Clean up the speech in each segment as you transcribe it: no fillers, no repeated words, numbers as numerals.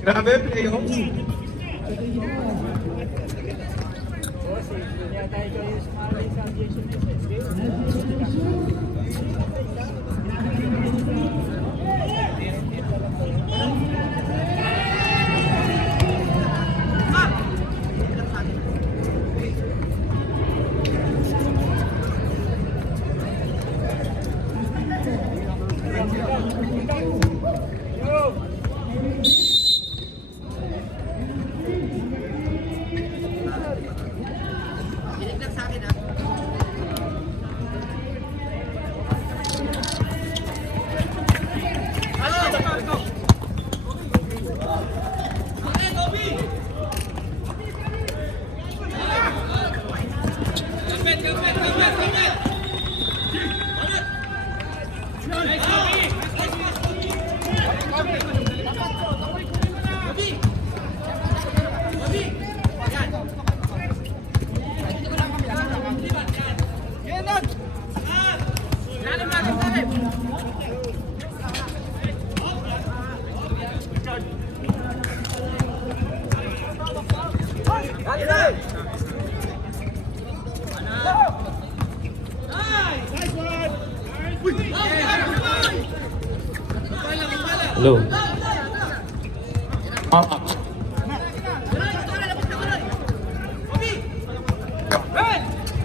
Grabe, playoffs. Hello.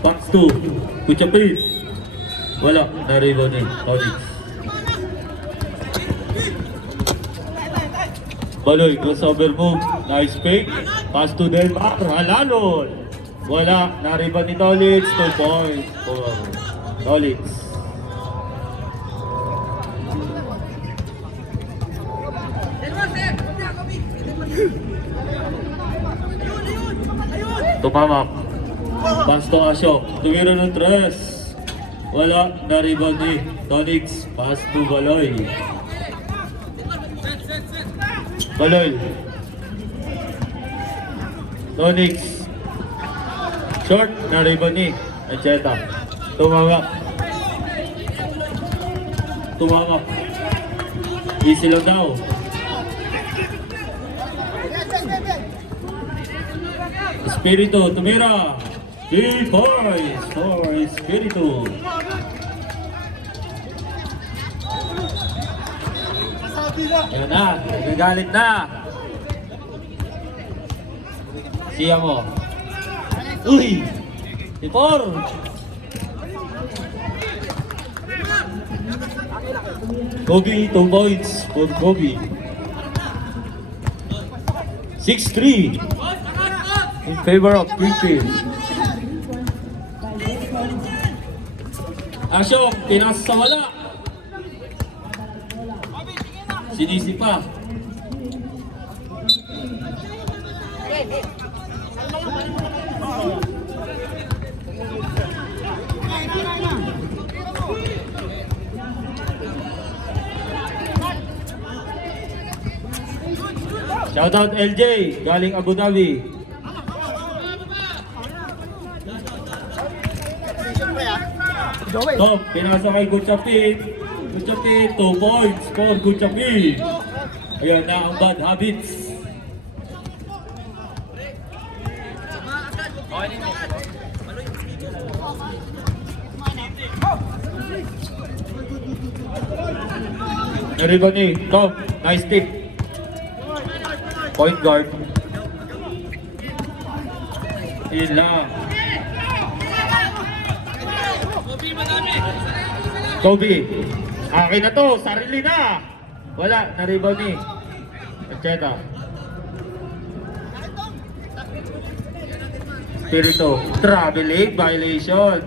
Box 2. Kuchapit. Wala. Na-rebound eh. Audit. Baloy. Crossover move. Nice pick. Pass to Delmar. Halalon. Wala. Na-rebound ni Tolitz. 2 points for Tolitz. Tumamak. Pass to Ashok. Tumira ng 3. Wala. Na-rebound ni Tonix. Pass to Baloy. Baloy. Tonix. Short. Na-rebound ni Ancheta. Tumamak. Tumamak. Easy lang daw. Espiritu, tumira. 3 points for Espiritu. Ayan na, nagagalit na. Siya mo. Uy! Ipor! Kobe, 2 points for Kobe. 6-3. In favor of Greenfield. Ashok, tinasa sa wala. Sinisi pa. Shoutout LJ, galing Abu Dhabi. Top, pinasa kay Kuchapit. Kuchapit, 2 points for Kuchapit. Ayan na ang bad habits. Nariban ni Top, nice tip. Point guard. Yun lang. Kobe, akin na to, sarili na. Wala, na-rebound ni Ancheta. Espiritu, traveling violation.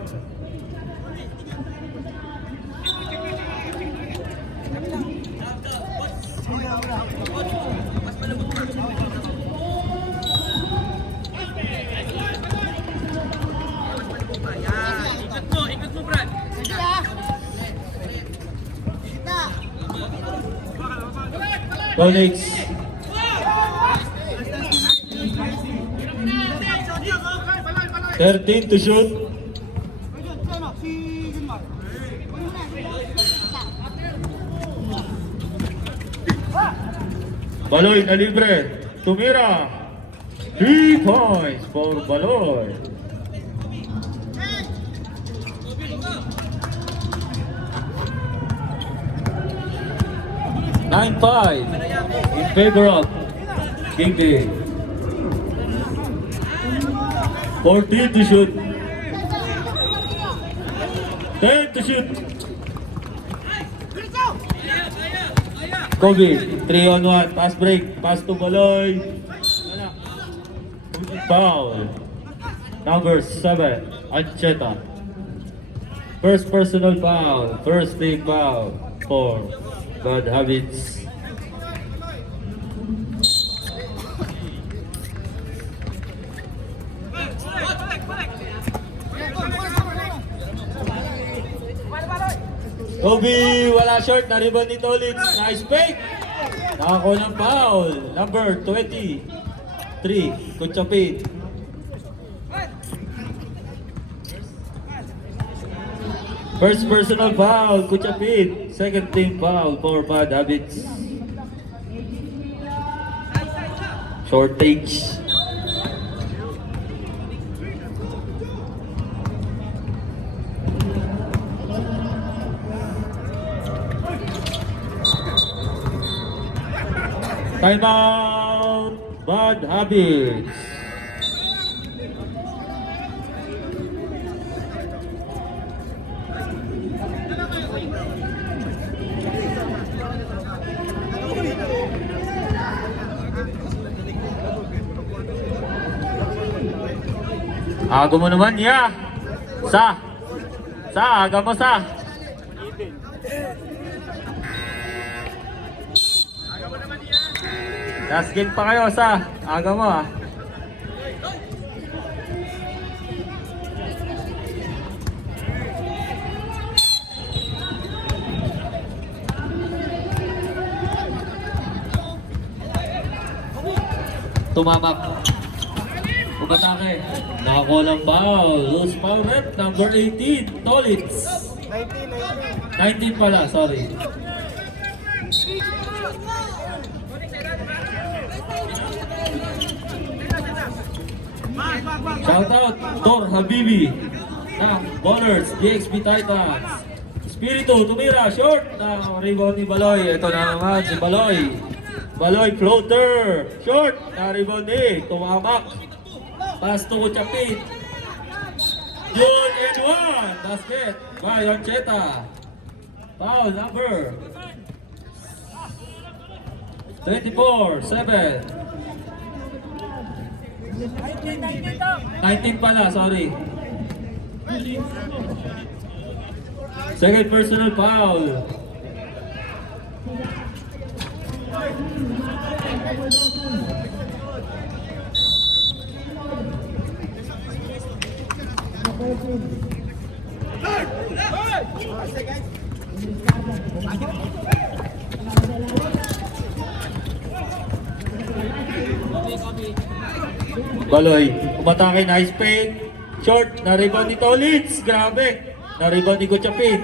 Tonix. Thirteen to shoot. Baloy na libre. Tumira. 3 points for Baloy. (9-5) in favor of Kingpin. 14 to shoot. 10 to shoot. Kobe, 3-on-1, pass break, pass to Baloy. Wala. Foul. Number 7, Ancheta. First personal foul, first team foul for Bad Habits. Kobe, wala short, na-rebound ni Tolitz. Nice fake. Nakakuha ng foul. Number 23, Kuchapin. First personal foul, Kuchapin. Second team foul for Bad Habits. Shortage. Timeout, Bad Habits. Aga mo naman, ya. Sa, aga mo sa. Last game pa kayo sa aga mo ah. Tumamak. Umatake. Nakakuha ng foul. Loose foul rep. Number 18. Tolitz. 19 pala. Sorry. Shout out Tor Habibi ng Ballers, DXP Titans. Spirito, tumira, short na rebound ni Baloy. Ito na naman si Baloy. Baloy floater, short na rebound ni Tumamak. Pass to Kuchapin. Good and one. Basket by Ancheta. Foul number 24-7. 19 pala, sorry. Second personal foul. Baloy, umatake, nice fake. Short, na-rebound ni Tolitz. Grabe, na-rebound ni Kuchapin.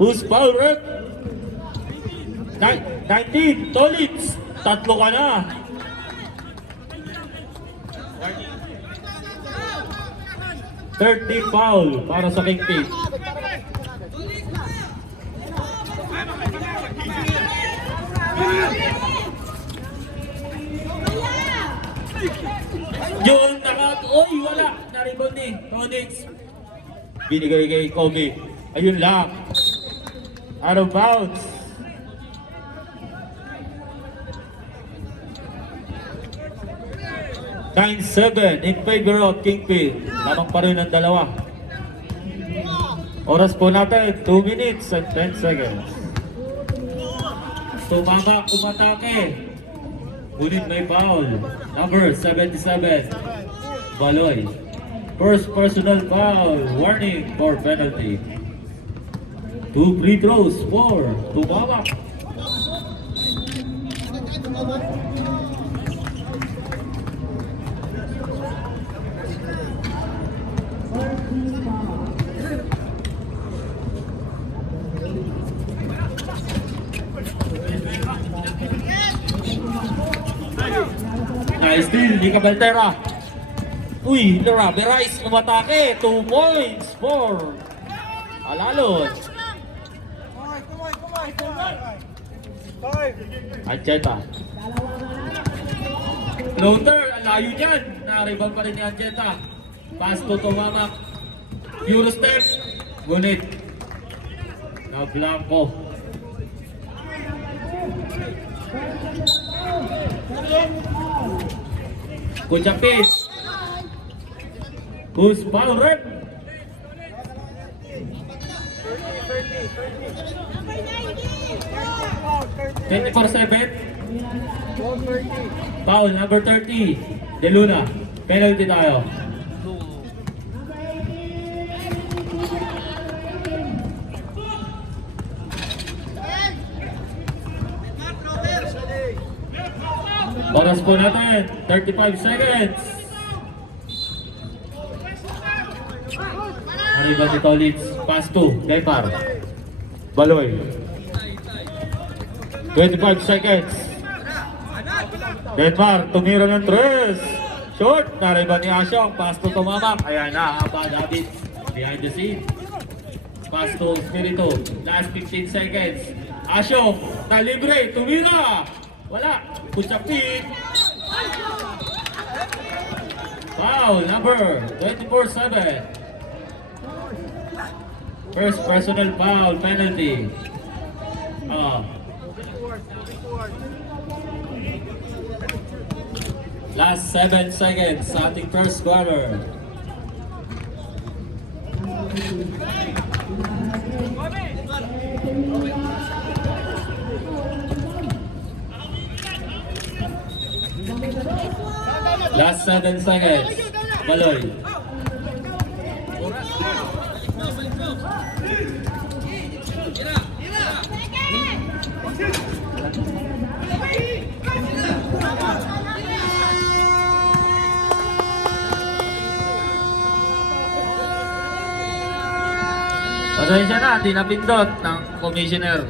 Who's foul rep? 19, Tolitz. Tatlo ka na. Third team foul para sa Kingpin. Yung oy, wala. Na-rebound ni Tolitz. Binigay kay Kobe. Ayun lang. Out of bounds. Time 7 in favor of Kingpin. Lamang pa rin ang dalawa. Oras po natin, 2 minutes and 10 seconds. Tumama, umatake. Ngunit may foul. Number 77, Baloy. First personal foul. Warning for penalty. 2 free throws for Tumama. Nika Beltera. Uy, Rabe Rice umatake. 2 points for Alalon. Ancheta. Floater, ang layo dyan. Na-rebound pa rin ni Ancheta. Pass to Tomamak. Pure step. Ngunit. Na-blanco. Kuchapis. Who's foul red? Number 24-7. Foul number 30. De Luna. Penalty tayo. Oras po natin, 35 seconds. Arriba ni Tolitz, pass to Depar. Baloy. 25 seconds. Depar, tumira ng 3. Short, nariba ni Asyong, pass to Tumamak. Ayan na, Aba David, behind the scene. Pass to Spirito, last 15 seconds. Asyong, na libre, tumira. Wala, Kuchapin. Foul number 24-7. First personal foul penalty. Last 7 seconds sa ating first quarter. Last 7 seconds. Baloy. Pasensya na, hindi napindot ng commissioner.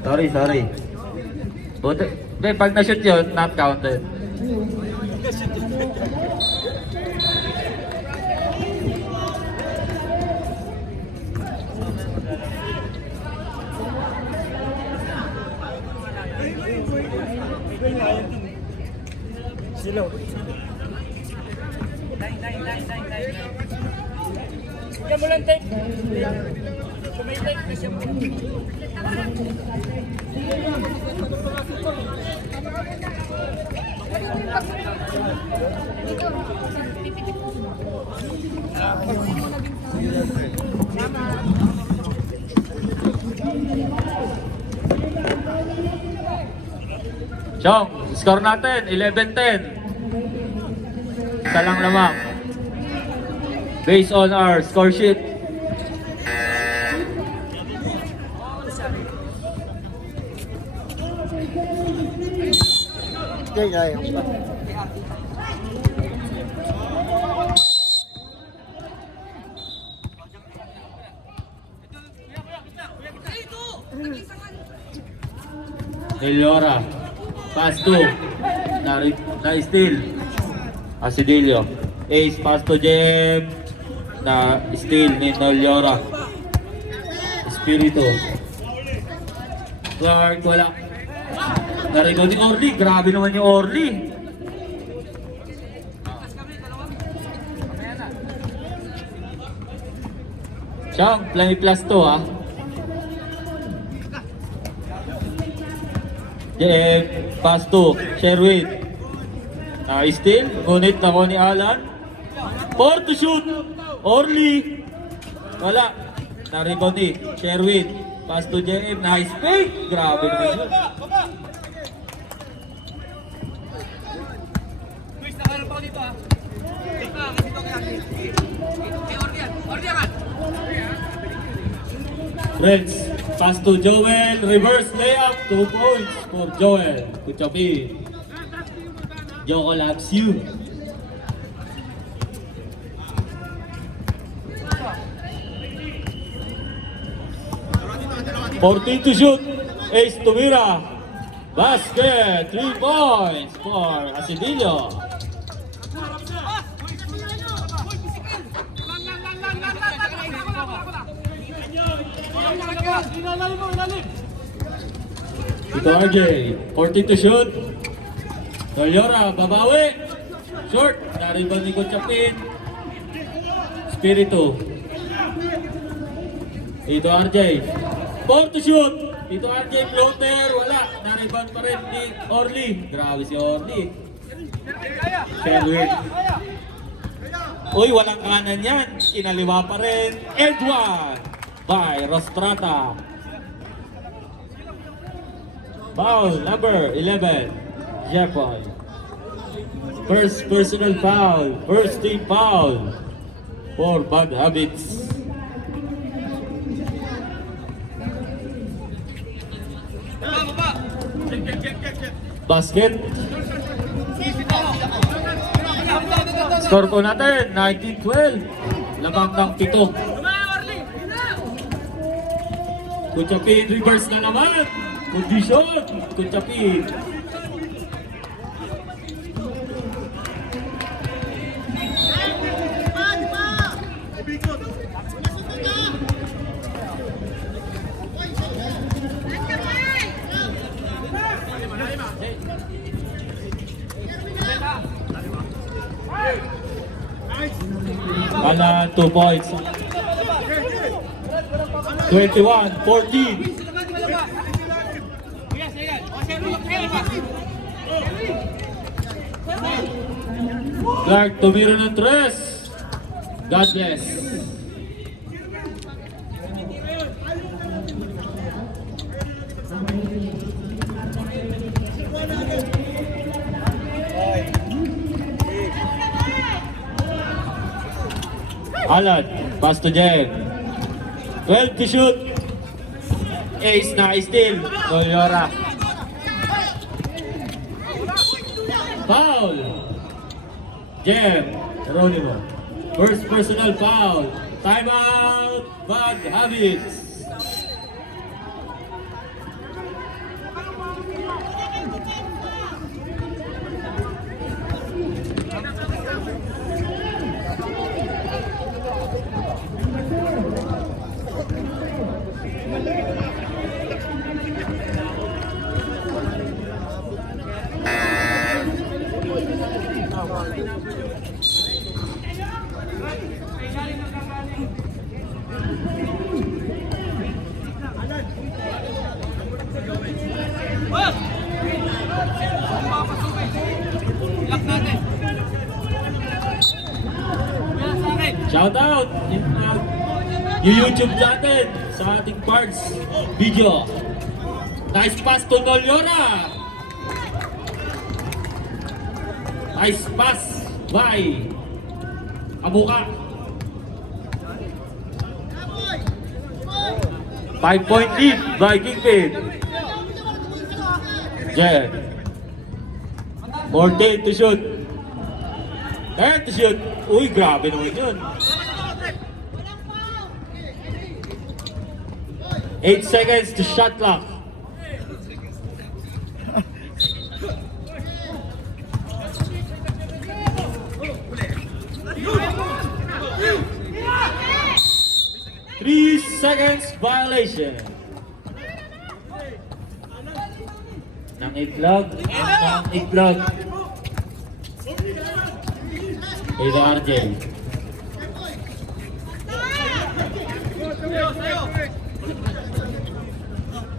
Sorry. Buti, pag na-shoot yun, not counted. Siya mo lang tape. Kung may tape na siya mo. Chong, score natin, 11-10. Isa lang lamang. Based on our score sheet. Neliora. Pass to. Na-steal. Asidilio. Ace pass to Jem. Na-steal ni Neliora. Espiritu. Clark, wala. Narigo ni Orly. Grabe naman yung Orly. Siyang, play plus 2 ha. Jem, pass to Sherwin. Na-steal. Ngunit na ko ni Alan. 4 to shoot. Orly. Wala. Na-rebound ni Sherwin. Pass to JM. Nice fake. Grabe naman yun. Luis, nakaroon pa ko dito ah. Kasi ito kaya. Ordian. Reds. Pass to Joel. Reverse layup. 2 points for Joel. Good job, eh. Joko loves you. $14 to shoot. Ace tumira. Basket, 3 points for Asibilio. Ito RJ, 14 to shoot. Tolyora, babawi. Short, naribang ni Coach Apin. Spirito. Ito RJ, 4 to shoot. Ito RJ, floater, wala. Naribang pa rin ni Orly. Grabe si Orly. Shelwick. Uy, walang kanan yan. Kinaliwa pa rin. Edward by Rostrata. Foul number 11, Jeffoy. First personal foul, first team foul for Bad Habits. Basket. Score po natin, 19-12. Labang ng 7. Kuchapin, reverse na naman. Condition, Kuchapin. Ala, 2 points. 21-14. Clark, tumiro ng 3. God bless. Alan, pass to Jen. 12 to shoot. Ace na steal. Tolyora. Foul. Jem, Geronimo. First personal foul. Timeout. Bad Habits. Shout out yung YouTube natin sa ating parts video. Nice pass to Tolyora. Nice pass by Abuka. 5-point lead by Kingpin. Jen. 14 to shoot. 10 to shoot. Uy, grabe naman yun. 8 seconds to shot clock. Three seconds violation. Nang itlog. Nang itlog. Ito RJ.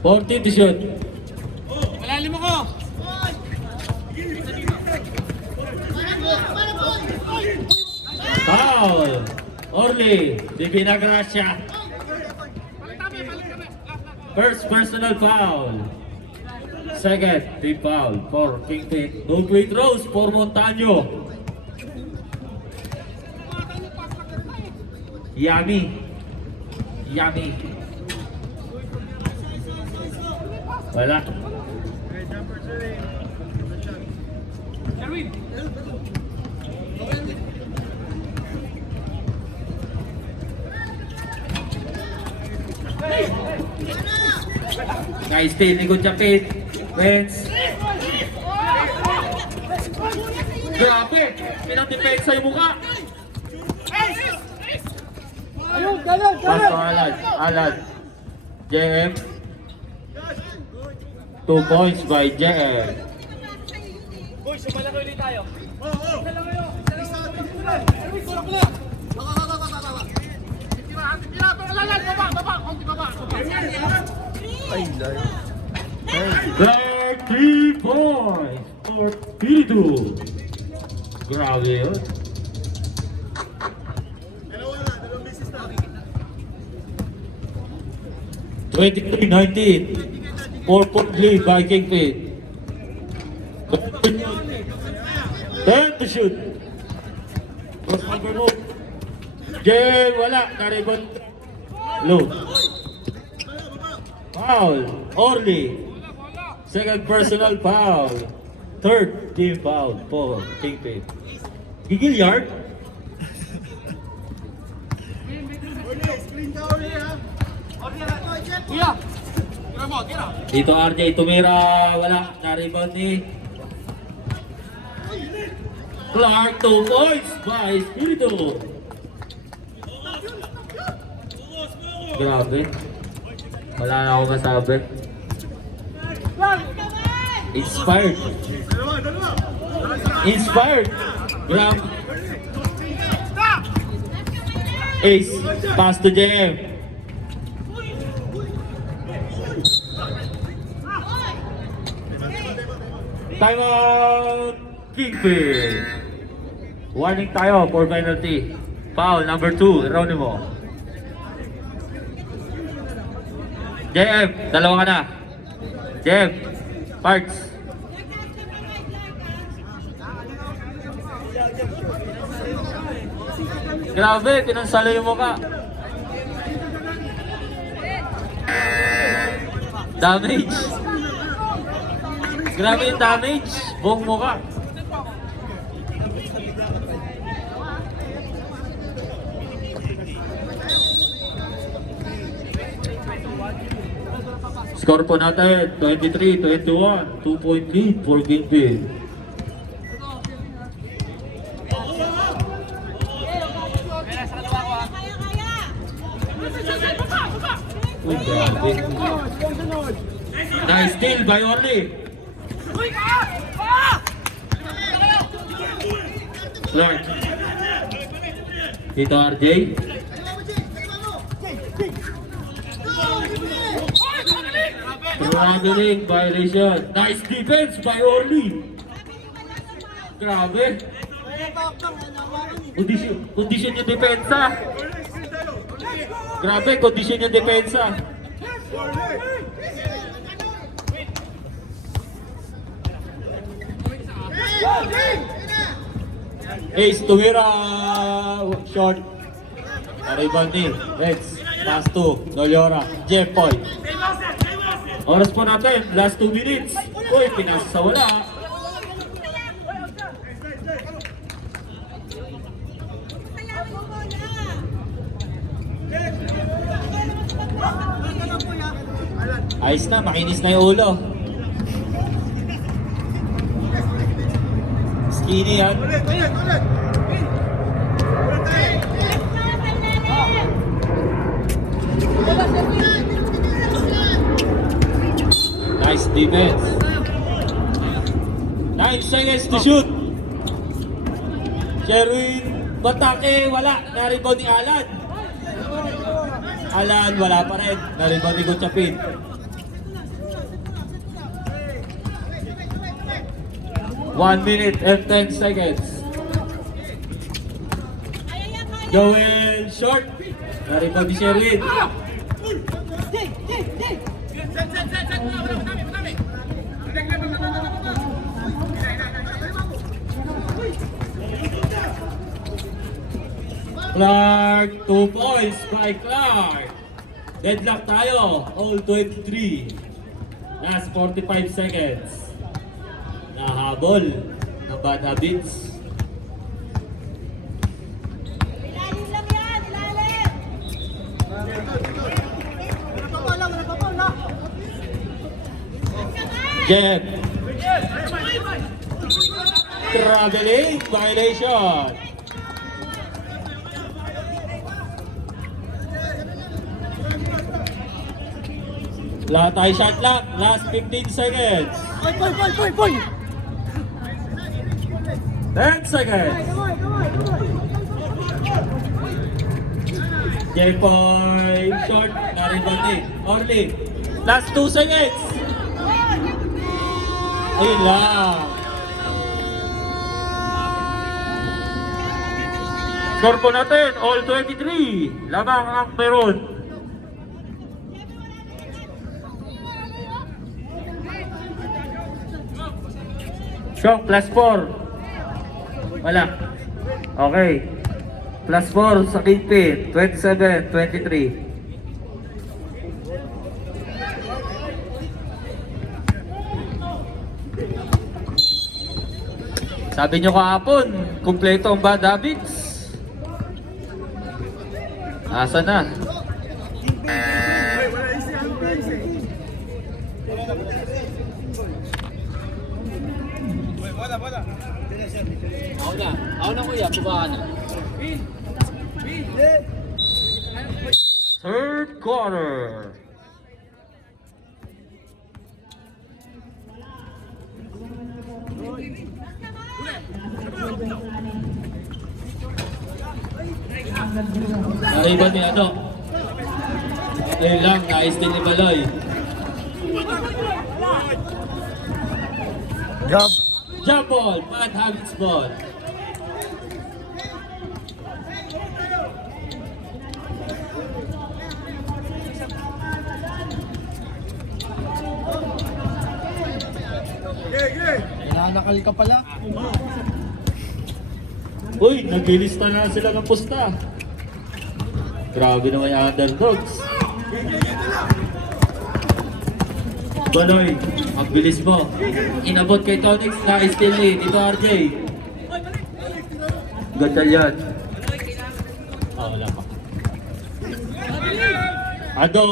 Forty to shoot. Malalim ako. Foul. Orly. Divina Gracia. First personal foul. Second team foul for Kingpin. No free throws for Montaño. Yummy. Yummy. Wala. Nice steal ni Kuchapit. Defense. Grabe! Pinang-depensa yung mukha. Pass to Alan. Alan. JM. 2 points by JM. Boy, sumalaki ulit tayo. Clark 3 points for Espiritu. Grabe yun. (23-19) 4-point lead by Kingpin. 10 to shoot. Cross number move. Jay, wala. Naribon. Low. Foul. Orly. Second personal foul. Third team foul for Kingpin. Gigil yard. Dito RJ tumira, wala, na-rebound ni Clark. 2 points by Espiritu. Grabe. Wala na ako masabi. Inspired. Inspired. Grabe. Ace. Pass to JM. Timeout. Kingpin. Warning tayo for penalty. Foul number 2, Geronimo. JM, dalawa ka na. JM, parts. Grabe, pinansalo yung mukha. Damage. Grabe yung damage. Buong mukha. Score po natin, 23-21. 2-point lead for Kingpin. Uy, grabe. Nice steal by Orly. Clark. Dito RJ. Traveling violation. Nice defense by Orly. Grabe. Kondisyon yung depensa. Grabe, kondisyon yung depensa. Ace, tumira. Short. Arriban ni. Reds. Pass to Noliora. Jeff Poy. Oras po natin. Last 2 minutes. Uy, pinasa sa wala. Ayos na, makinis na yung ulo. Skinny yan. Nice defense. 9 seconds to shoot. Sherwin, batake, wala. Na-rebound ni Alan. Alan, wala pa rin. Na-rebound ni Gutchapin. 1 minute and 10 seconds. Joel short. Na-rebound ni Sherwin. Clark, 2 points by Clark. Deadlock tayo, all 23. Last 45 seconds. Nahabol ng bad habits. Ilalim lang yan, ilalim! Jeff. Traveling violation. Lahat tayo shot clock. Last 15 seconds. Boy! 10 seconds. Jepoy. Short. Naribati. Orly. Last 2 seconds. Ayun lang. Score po natin, all 23. Lamang ang meron. Shock, plus 4. Wala. Okay. Plus 4 sa kingpin. 27, 23. Sabi nyo kahapon, kumpleto ang bad habits. Asa na? Ako na kuya, tubahan na. Third quarter. Naiba ni ano? Ayun lang, nais din ni Baloy. Jump ball, bad habits ball. Nanakal ka pala. Uy, naglilista na sila ng pusta. Grabe naman yung underdogs. Baloy, ang bilis mo. Inabot kay Tonix na still lead. Ito RJ. Ganda yan. Wala pa. Ado.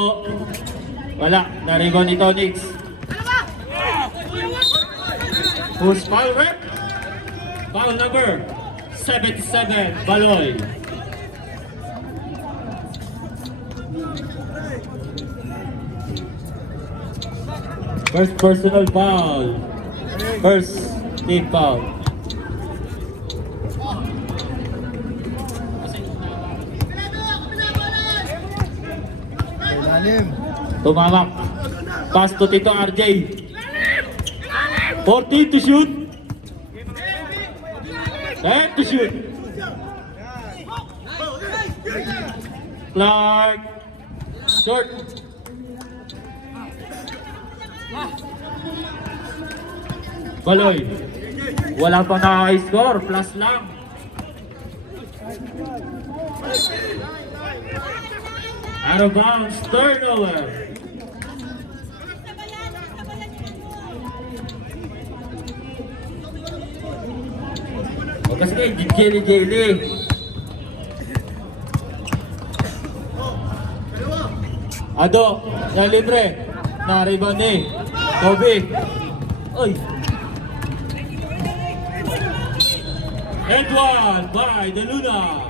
Wala, na-rebound ni Tonix. Who's foul rep? Foul number 77, Baloy. First personal foul. First team foul. Tumamak. Pass to Tito RJ. 14 to shoot. 10 to shoot. Clark. Short. Baloy. Wala pa nakaka-score. Plus lang. Out of bounds. Turnover. O kasi kayo, jeli-jeli. Ado, yan libre. Na-rebound ni Kobe. Oy. And one by De Luna.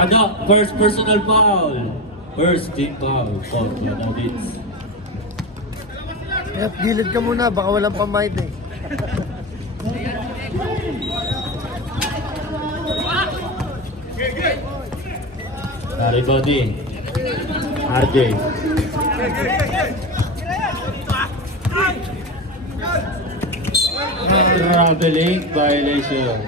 Ado, first personal foul. First team foul for Davids. Kaya gilid ka muna, baka walang pamahid eh. Na-rebound ni RJ. Traveling violation.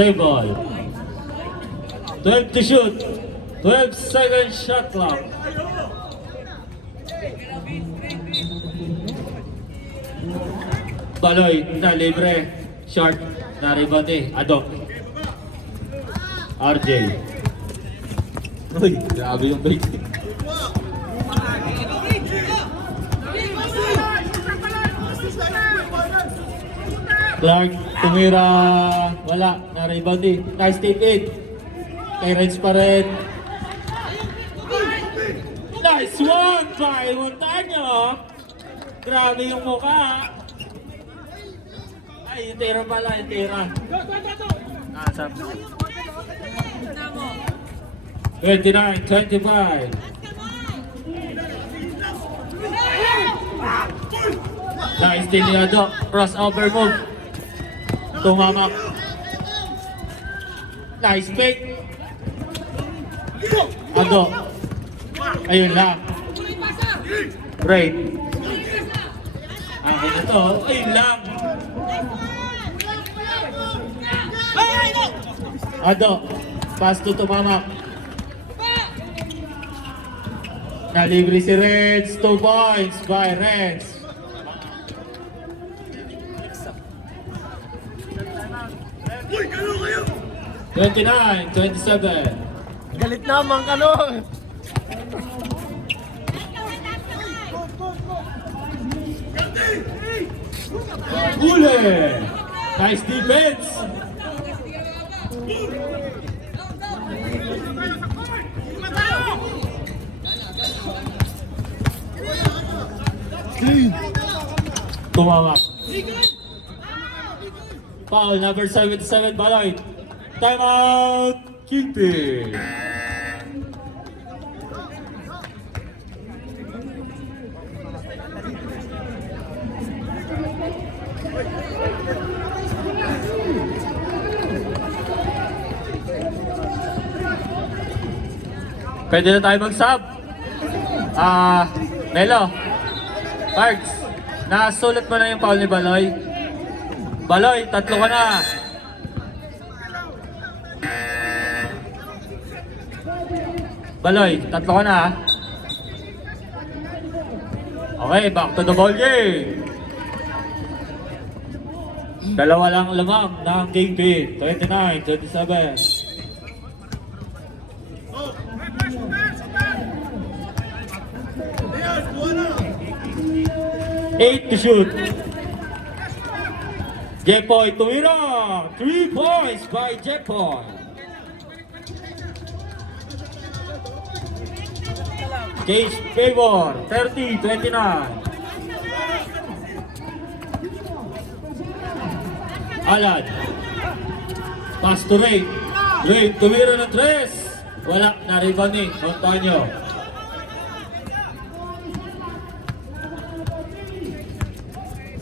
Save ball. 12 to shoot. 12 second shot clock. Baloy na libre. Short na rebote. Adok. RJ. Uy, grabe yung bait. Clark, tumira. Wala, na rebote. Nice tip in. Kay Renz pa rin. Nice one by Montaño. Grabe yung mukha. Ay, yung tira pala, yung tira. Nasap. 29-25. Nice steal ni Ado. Crossover move. Tumamak. Nice fake. Ado. Ayun lang. Great. Akin ito. Ayun lang. Ado. Pass to Tumamak. Nalibre si Reds. 2 points by Reds. Uy, kayo! 29-27. Galit naman ka no. Ule! Nice defense! Tumamak. Foul number 77 Baloy. Timeout! Kingpin! Pwede na tayo mag-sub. Melo. Parks. Nasulat mo na yung foul ni Baloy. Baloy, tatlo ka na. Baloy, tatlo ka na. Okay, back to the ball game. Dalawa lang lamang ng Kingpin. 29-27. 8 to shoot. Jepoy tumira. 3 points by Jepoy. Cage favor. 30-29. Alad. Pass to Ray. Ray tumira ng 3. Wala. Na-rebound ni Montaño.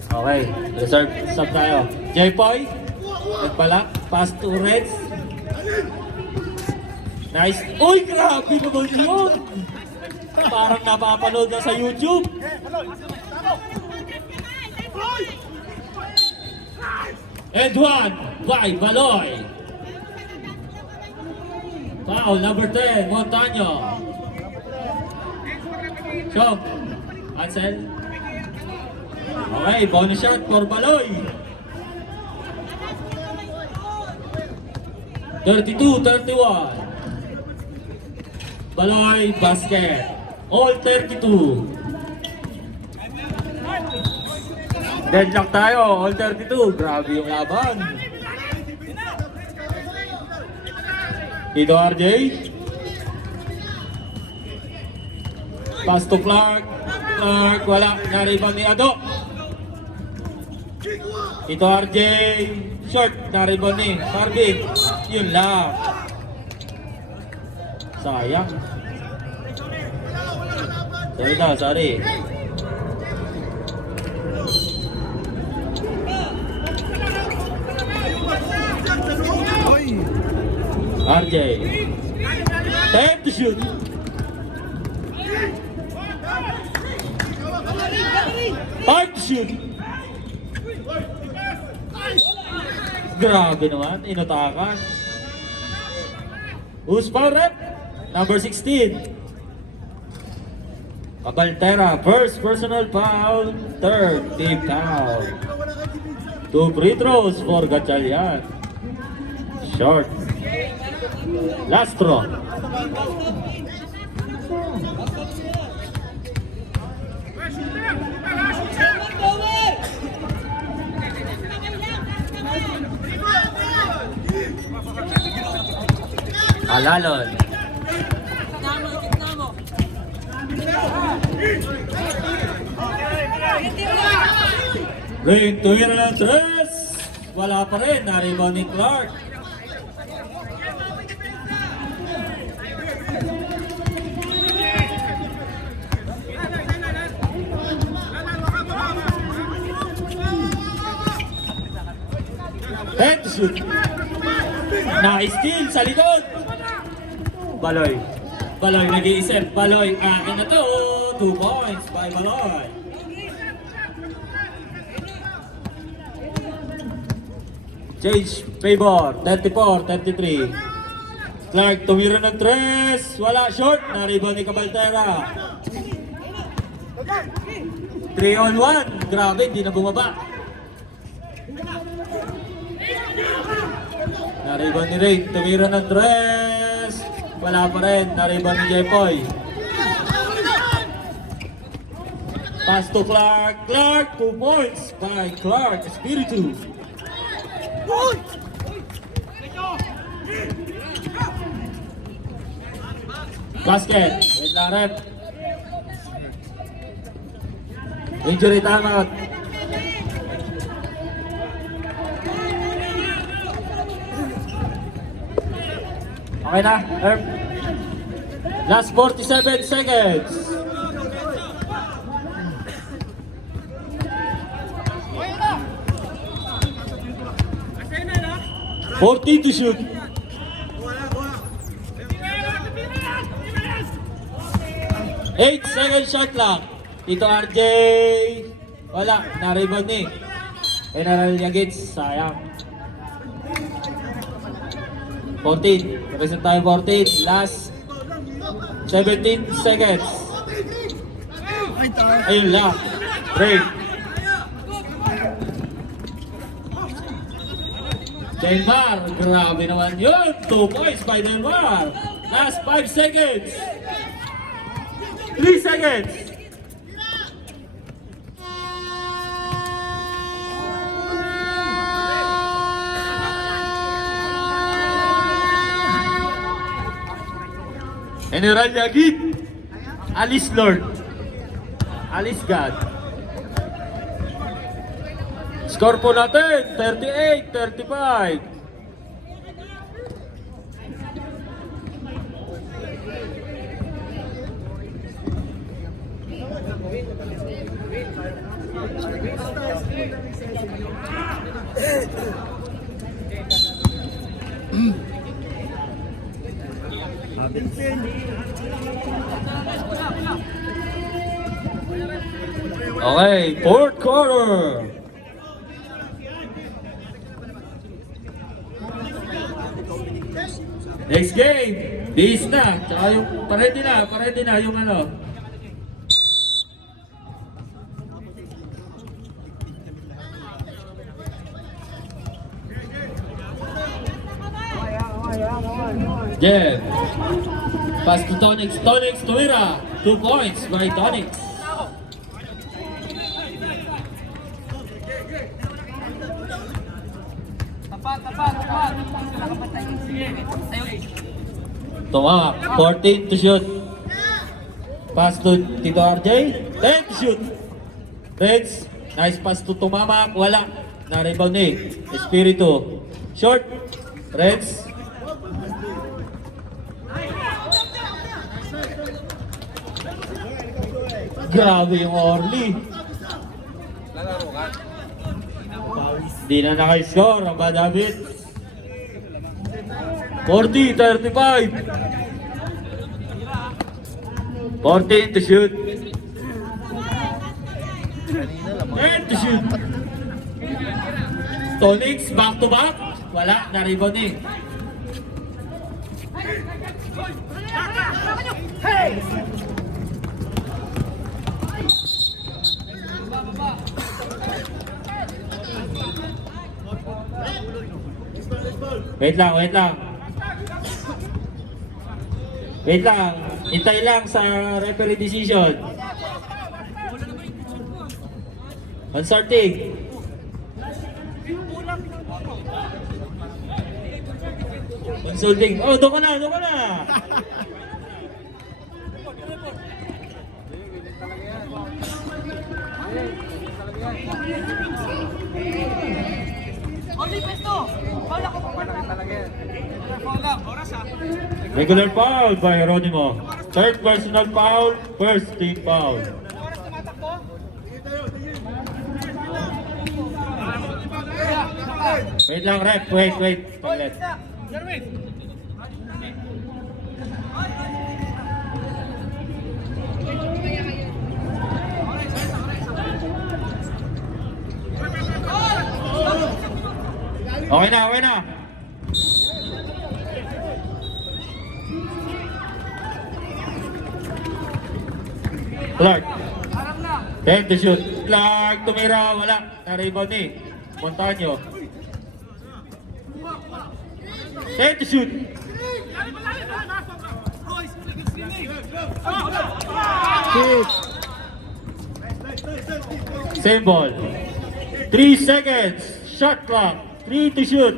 Okay, reserve sub tayo. Jepoy, nagbalak, pass to Reds. Nice. Uy, grabe naman yun! Parang napapanood na sa YouTube. And one by Baloy. Foul number 10, Montaño. Chong, Ansel. Okay, bonus shot for Baloy. 32-31. Baloy, basket. All 32. Deadlock tayo, all 32. Grabe yung laban. Dito RJ. Pass to Clark. Clark, wala. Naribang ni Ado. Ito RJ, short, naribon ni Marvin. Yun lang. Sayang. Sorry na, sorry. RJ. Time to shoot. Time to shoot. Grabe naman, inutakan. Who's foul rep? Number 16. Cabaltera, first personal foul, third team foul. 2 free throws for Gatchalian. Short. Last throw. Alalon. Rain, tuwira ng tres. Wala pa rin. Naribaw ni Clark. Head to shoot. Nice steal sa likod. Baloy. Baloy nag-iisip. Baloy, akin na to. 2 points by Baloy. Change favor. 34-33. Clark tumira ng tres. Wala, short. Naribaw ni Cabaltera. 3-on-1. Grabe, hindi na bumaba. Naribaw ni Ray. Tumira ng tres. Wala pa rin. Naribaw ni Jepoy. Pass to Clark. Clark, 2 points by Clark. Espiritu. Basket. Wait lang, rep. Injury timeout. Okay na, rep. Last 47 seconds. $40 to shoot. 8-second shot clock. Tito RJ. Wala, na-rebound ni. General Yagits, sayang. 14. Present time 14. Last 17 seconds. Ayun lang. Break. Denmar, grabe naman yun. 2 points by Denmar. Last 5 seconds. 3 seconds. General Yagit. Alice Lord. Alice God. Score po natin, 38-35. Okay, fourth quarter. Next game, this na. Tsaka yung paredy na yung ano. Jeff. Pass to Tonix. Tonix tumira. 2 points by Tonix. Tumama. 14 to shoot. Pass to Tito RJ. 10 to shoot. Reds. Nice pass to Tumama. Wala. Na-rebound ni Espiritu. Short. Reds. Grabe yung Orly. Di na naka-score ang Badabit. 40-35. 14 to shoot. 10 to shoot. Tonix back to back. Wala, na-rebound ni. Wait lang, wait lang. Wait lang. Hintay lang sa referee decision. Consulting. Consulting. Oh, doon ka na, doon ka na. Regular foul by Ronimo. Third personal foul, first team foul. Wait lang, ref. Wait. Toilet. Okay na. Clark. 10 to shoot. Clark, tumira. Wala. Na-rebound ni Montaño. 10 to shoot. Same ball. 3 seconds. Shot clock. 3 to shoot.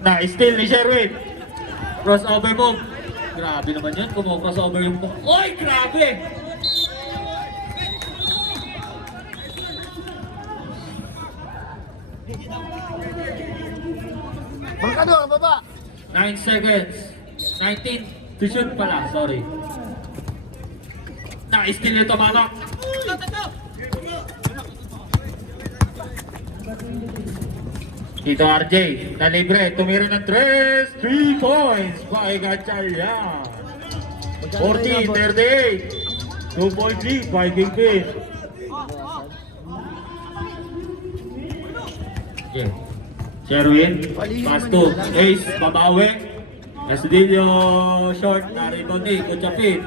Nice steal ni Sherwin. Crossover move. Grabe naman yun. Crossover yung move. Oy, grabe! Bangka doon, baba. 9 seconds. 19 to shoot pala. Sorry. Nice steal yung tumamak. Dito RJ, na libre, tumira ng 3 points by Gatchalian. 40-38, 2-point lead by Kingpin. Yeah. Sherwin, pass to Ace, babawi. Estudillo short, na-rebound ni Kuchapin.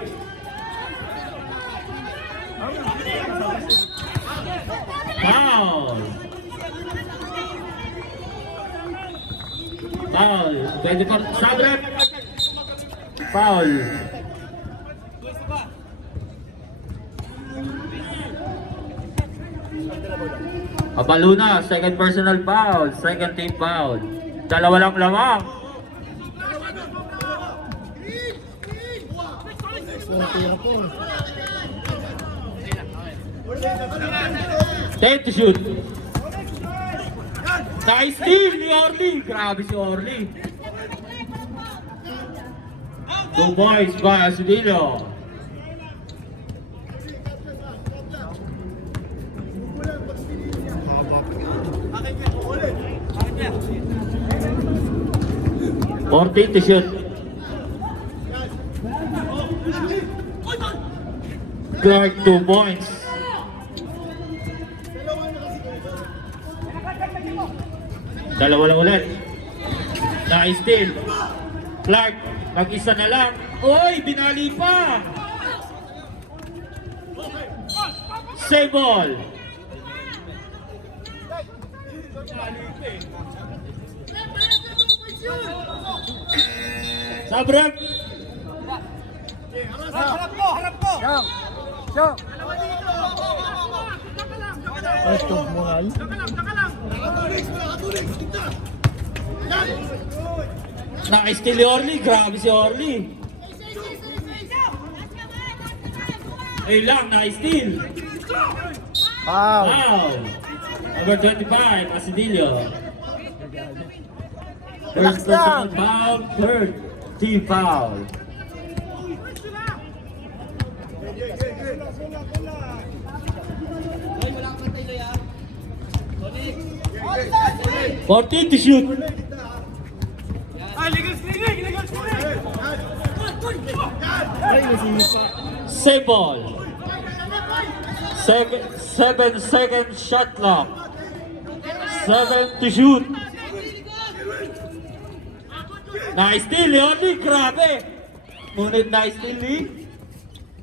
Foul! Foul. Pwede pa. Sabrap. Foul. Abaluna. Second personal foul. Second team foul. Dalawa lang lamang. Ten to shoot. Nice steal ni Orly. Grabe si Orly. 2 points by Astudillo. Fourteen to shoot. Clark 2 points. Dalawa lang ulit. Nice steal. Clark, mag-isa na lang. Oy, binali pa. Save ball. Sabrap. Show. Ito mo nga. Nice steal ni Orly. Grabe si Orly. Ayun lang, nice steal. Wow. Wow. Number 25, Astudillo. First personal foul, third team foul. Fourteen to shoot. Save ball. 7 second shot clock. 7 to shoot. Nice steal, Leonie. Grabe. Ngunit nice steal ni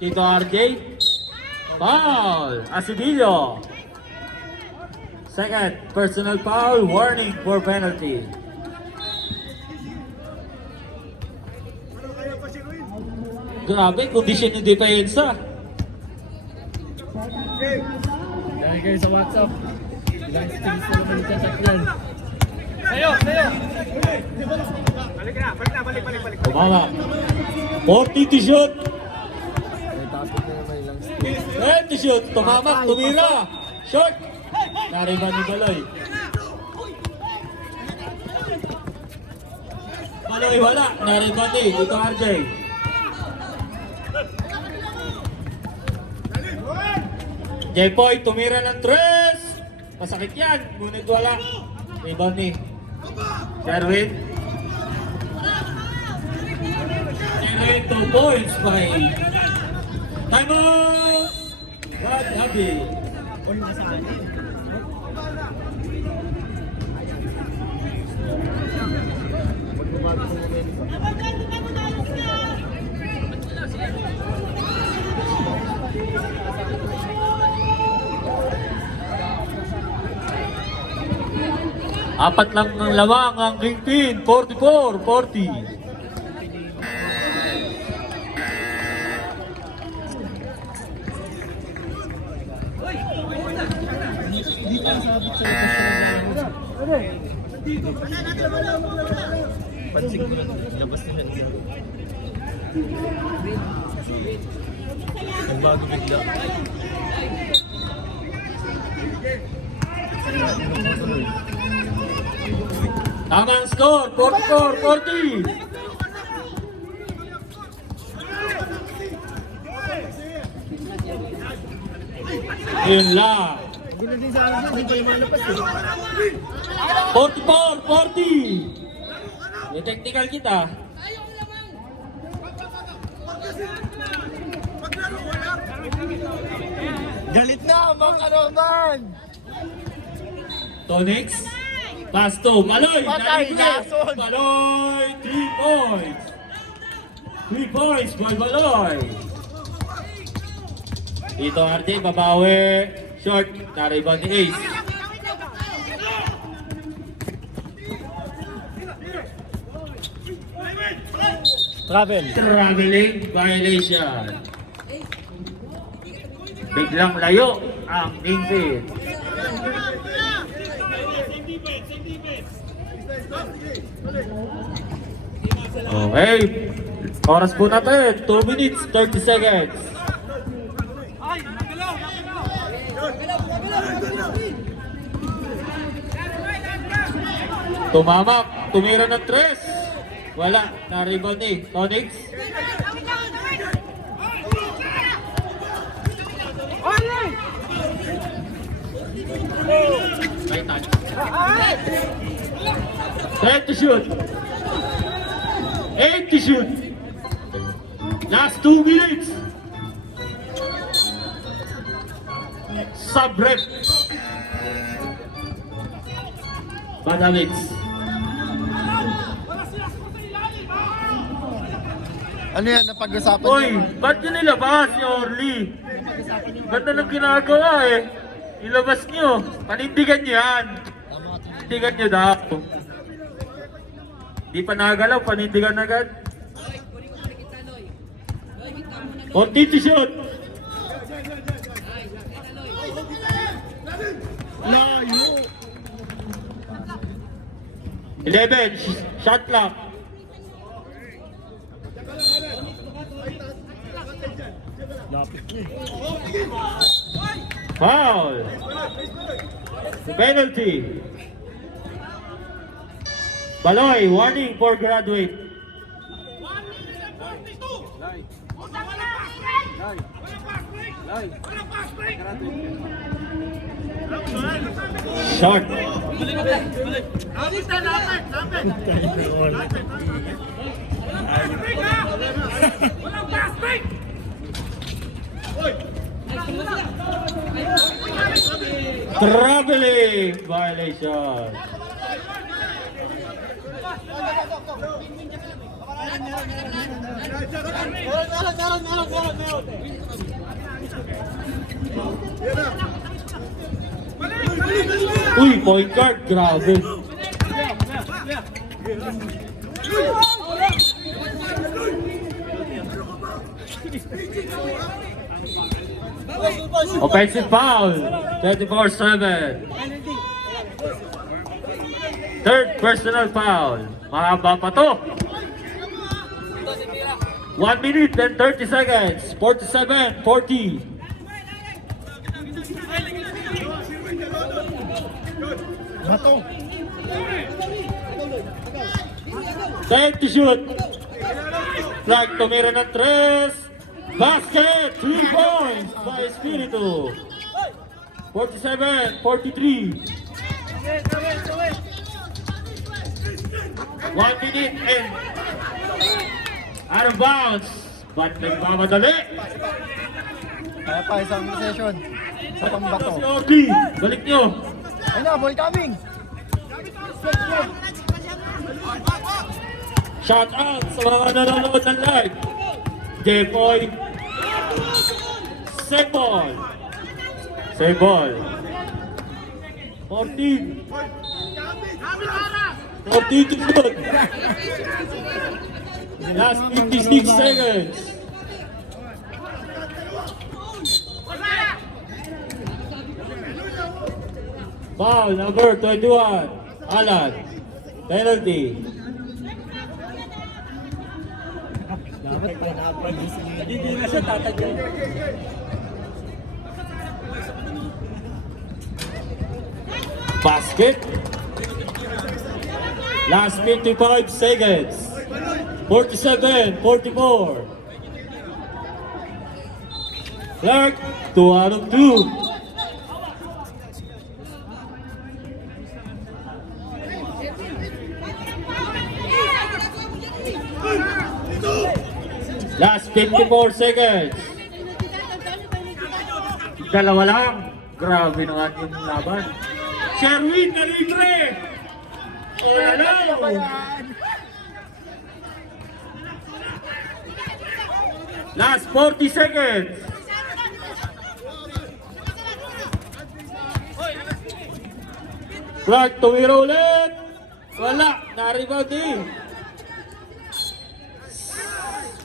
Tito RJ. Foul. Astudillo. Second, personal foul, warning for penalty. Grabe, kondisyon yung depensa. Dahil kayo sa WhatsApp. Ilang strings na naman chat yan. Sayo! Tumama. 40 to shoot. May tapos na naman ilang stick. 10 to shoot. Tumamak, tumira. Short. Nariban ni Baloy. Baloy wala. Nariban ni. Ito RJ. Jepoy, tumira ng 3. Masakit yan. Ngunit wala. Rebound ni Sherwin. 2 points by time out! Rod Habi. Apat lang ng lamang ang Kingpin. 44-40. Pansig ko lang. Labas na yan. Ang bago bigla. Tamang score, 44-40. Yun lang. Hindi na din sa akin, hindi kayo malapas eh. 44-40. May technical kita. Galit na, mga Norman! Tonix. Pass to Baloy. Patay, Narinig. lason. Baloy, 3 points. 3 points by Baloy. Dito RJ, babawi. Short, nariban ni Ace. Travel. Traveling violation. Biglang layo ang Kingpin. Okay. Oras po natin. 2 minutes, 30 seconds. Tumamak. Tumira ng 3. Wala. Na-rebound ni Tonix. May touch. Time to shoot. 8 to shoot. Last 2 minutes. Sub-rep. Badamix. Ano yan, napag-usapan Uy, niyo? ba't nyo nilabas ni Orly? Ganda ng ginagawa eh. Ilabas nyo. Panindigan nyo yan. Panindigan nyo daw. Di pa nagalaw, panindigan agad. 40 to shoot. Layo! 11, shot clock. Foul. Penalty. Baloy, warning for graduate. Short. Traveling violation. Uy, point guard, grabe. Offensive foul, 24-7. Third personal foul. Mahaba pa to. 1 minute and 30 seconds. 47-40. Bato. 10 to shoot. Flag tumira ng 3. Basket, 3 points by Espiritu. 47-43. 1 minute and out of bounds. But nagmamadali. Kaya pa isang session. Sa pambato. Si Orly, balik nyo. Ayun na, ball coming. Shout out sa mga nanonood ng live. Jepoy. Save ball. Save ball. 14. 14 to shoot. Last 56 seconds. Foul number 21. Alan. Penalty. Hindi na siya tatagyan. Basket. Last 55 seconds. 47-44. Clark, 2 out of 2. Last 54 seconds. Dalawa lang. Grabe naman yung laban. Sherwin, nalibre! Wala. Last 40 seconds. Clark, tumira ulit. Wala, na-rebound din.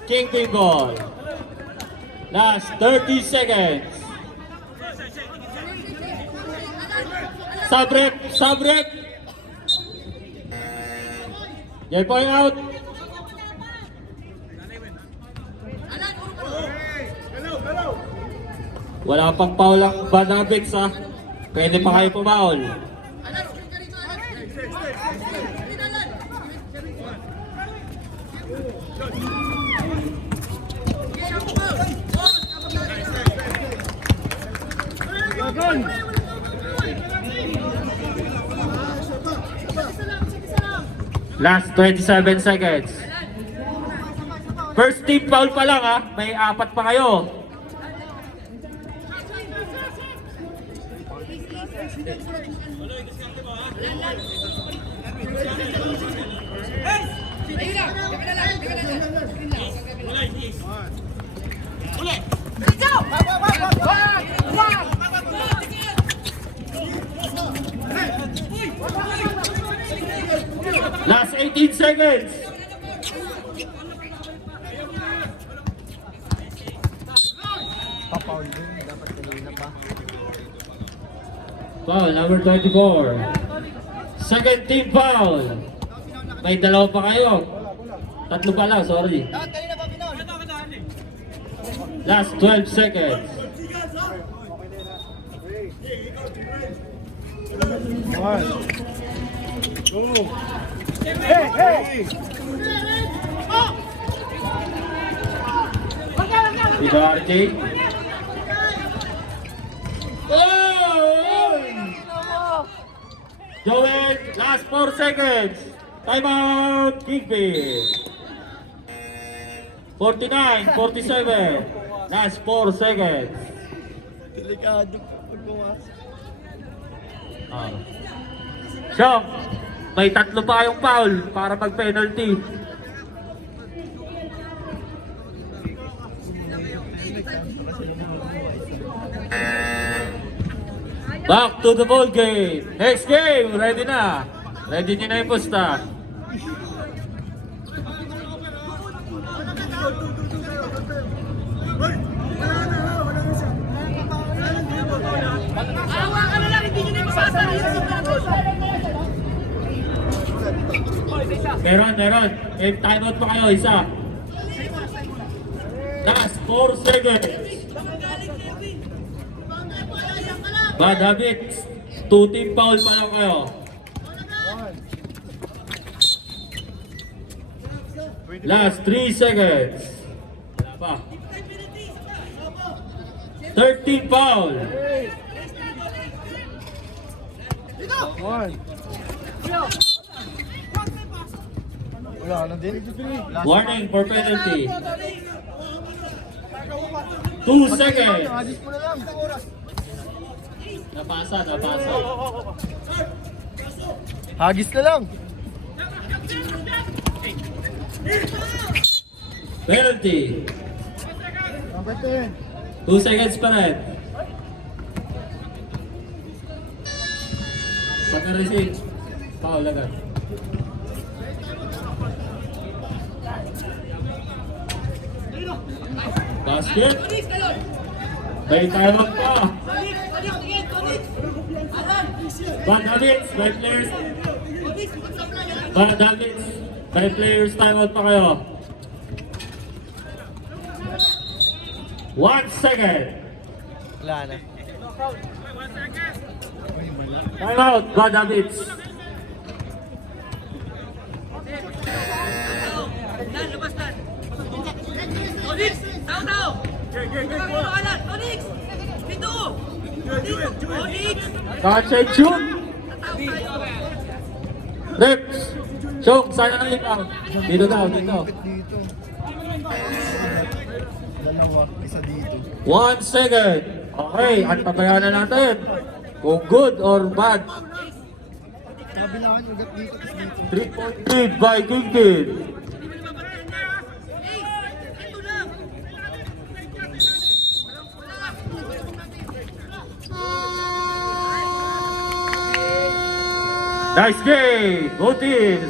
King ball. Last 30 seconds. Subrep, subrep. Jay point out. Wala pang foul ang Banabix ha. Pwede pa kayo pumaul. Last 27 seconds. First team foul pa lang ha. May 4 pa kayo. Last 18 seconds. Papaul din. Dapat kanina pa. Foul number 24. Second team foul. May 2 pa kayo. 3 pa lang, sorry. Last 12 seconds. Diba, RJ? Oh! Joel, last 4 seconds. Time out, Kingpin. 49, 47. Last 4 seconds. Delikado pag pumasok. Shong, may 3 pa kayong foul para mag-penalty. Back to the ball game. Next game, ready na. Ready nyo na yung pusta. Awa ka na lang, hindi nyo na masasarili sa Meron. May timeout pa kayo, isa. Last 4 seconds. Bad habits. 2 team foul pa lang kayo. Last 3 seconds. Wala pa. 13 foul. One. Wala na din. Warning for penalty. 2 seconds. Agis mo na lang. Napasa. Hagis na lang. Penalty. Number 10. 2 seconds pa rin. Pagka-receive. Foul agad. Basket. May timeout pa. Bad habits. By players, timeout pa kayo. 1 second. Wala na. Timeout. Bad habits. Tonix! Tao! Tonix! Dito! Tonix! Catch and shoot. Reps. Chong, sana na ikaw. Dito daw. Dito. Dalawa. Isa dito. 1 second. Okay, antabayan na natin. Kung good or bad. Kabilaan ugat dito. Tapos dito. 3-point lead by Kingpin. Nice game, both teams.